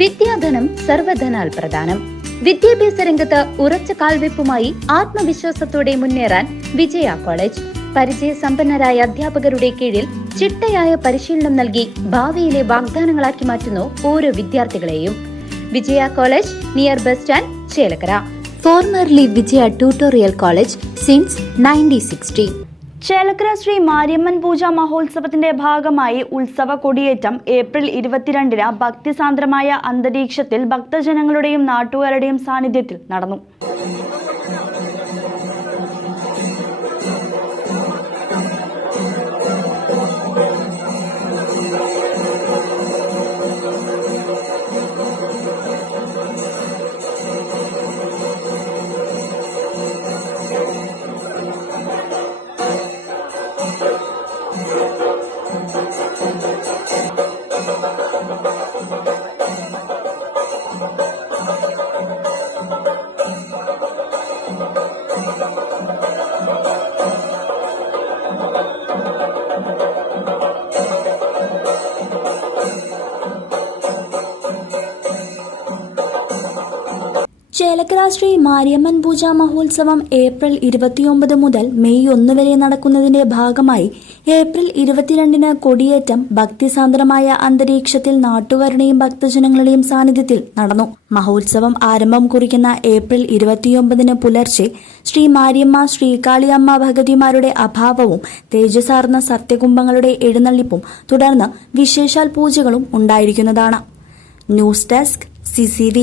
വിദ്യാധനം സർവധനാൽ പ്രധാനം. വിദ്യാഭ്യാസ രംഗത്ത് ഉറച്ച കാൽവെപ്പുമായി ആത്മവിശ്വാസത്തോടെ മുന്നേറാൻ വിജയ കോളേജ്. പരിചയസമ്പന്നരായ അധ്യാപകരുടെ കീഴിൽ ചിട്ടയായ പരിശീലനം നൽകി ഭാവിയിലെ വാഗ്ദാനങ്ങളാക്കി മാറ്റുന്നു ഓരോ വിദ്യാർത്ഥികളെയും. Vijaya college near bus stand, Chelakkara. Formerly Vijaya tutorial college since 1960. Chelakkara Shri Mariamman പൂജ മഹോത്സവത്തിന്റെ ഭാഗമായി ഉത്സവ കൊടിയേറ്റം ഏപ്രിൽ 22-ന് ഭക്തിസാന്ദ്രമായ അന്തരീക്ഷത്തിൽ ഭക്തജനങ്ങളുടെയും നാട്ടുകാരുടെയും സാന്നിധ്യത്തിൽ നടന്നു. ചേലക്കര ശ്രീ മാരിയമ്മൻ പൂജ മഹോത്സവം ഏപ്രിൽ 29 മുതൽ മെയ് 1 വരെ നടക്കുന്നതിന്റെ ഭാഗമായി ഏപ്രിൽ 22-ന് കൊടിയേറ്റം ഭക്തിസാന്ദ്രമായ അന്തരീക്ഷത്തിൽ നാട്ടുകാരുടെയും ഭക്തജനങ്ങളുടെയും സാന്നിധ്യത്തിൽ നടന്നു. മഹോത്സവം ആരംഭം കുറിക്കുന്ന ഏപ്രിൽ 29-ന് പുലർച്ചെ ശ്രീ മാരിയമ്മ ശ്രീകാളിയമ്മ ഭഗവതിമാരുടെ അഭാവവും തേജസാർന്ന സത്യകുംഭങ്ങളുടെ എഴുന്നള്ളിപ്പും തുടർന്ന് വിശേഷാൽ പൂജകളും ഉണ്ടായിരിക്കുന്നതാണ്. News desk CCV.